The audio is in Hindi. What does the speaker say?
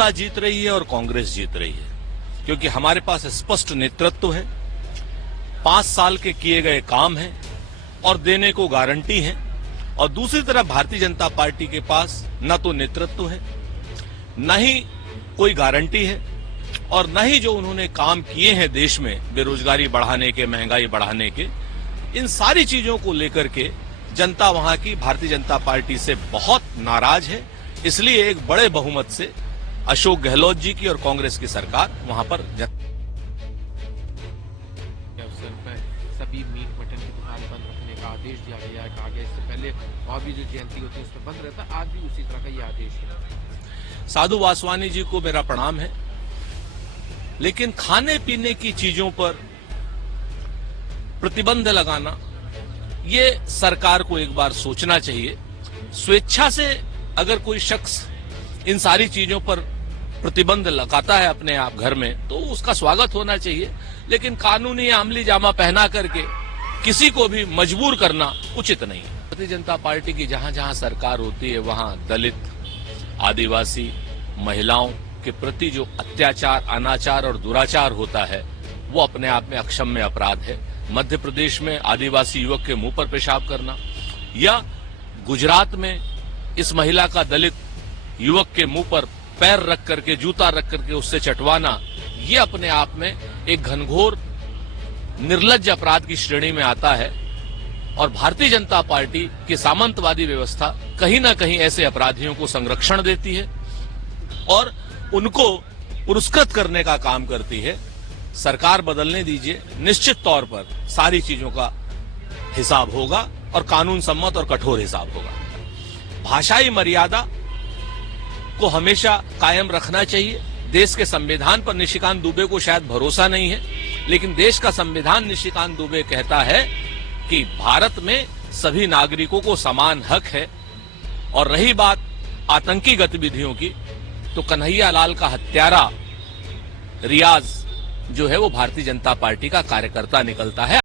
जनता जीत रही है और कांग्रेस जीत रही है, क्योंकि हमारे पास स्पष्ट नेतृत्व है, 5 साल के किए गए काम हैं और देने को गारंटी है। और दूसरी तरफ भारतीय जनता पार्टी के पास न तो नेतृत्व है, न ही कोई गारंटी है, और न ही जो उन्होंने काम किए हैं देश में बेरोजगारी बढ़ाने के, महंगाई बढ़ाने के, इन सारी चीजों को लेकर के जनता वहां की भारतीय जनता पार्टी से बहुत नाराज है। इसलिए एक बड़े बहुमत से अशोक गहलोत जी की और कांग्रेस की सरकार वहां पर अवसर पर सभी मीट मटन की दुकान बंद रखने का आदेश दिया गया है। कहा गया इससे पहले और भी जो जयंती होती है उस पर बंद रहता है, आज भी उसी तरह का ये आदेश है। साधु वासवानी जी को मेरा प्रणाम है, लेकिन खाने पीने की चीजों पर प्रतिबंध लगाना ये सरकार को एक बार सोचना चाहिए। स्वेच्छा से अगर कोई शख्स इन सारी चीजों पर प्रतिबंध लगाता है अपने आप घर में, तो उसका स्वागत होना चाहिए, लेकिन कानूनी अमली जामा पहना करके किसी को भी मजबूर करना उचित नहीं है। भारतीय जनता पार्टी की जहां जहां सरकार होती है वहां दलित, आदिवासी, महिलाओं के प्रति जो अत्याचार, अनाचार और दुराचार होता है वो अपने आप में अक्षम्य अपराध है। मध्य प्रदेश में आदिवासी युवक के मुंह पर पेशाब करना, या गुजरात में इस महिला का दलित युवक के मुंह पर पैर रख करके, जूता रख करके उससे चटवाना, ये अपने आप में एक घनघोर निर्लज्ज अपराध की श्रेणी में आता है। और भारतीय जनता पार्टी की सामंतवादी व्यवस्था कहीं ना कहीं ऐसे अपराधियों को संरक्षण देती है और उनको पुरस्कृत करने का काम करती है। सरकार बदलने दीजिए, निश्चित तौर पर सारी चीजों का हिसाब होगा और कानून सम्मत और कठोर हिसाब होगा। भाषाई मर्यादा को हमेशा कायम रखना चाहिए। देश के संविधान पर निशिकांत दुबे को शायद भरोसा नहीं है, लेकिन देश का संविधान निशिकांत दुबे कहता है कि भारत में सभी नागरिकों को समान हक है। और रही बात आतंकी गतिविधियों की, तो कन्हैया लाल का हत्यारा रियाज जो है वो भारतीय जनता पार्टी का कार्यकर्ता निकलता है।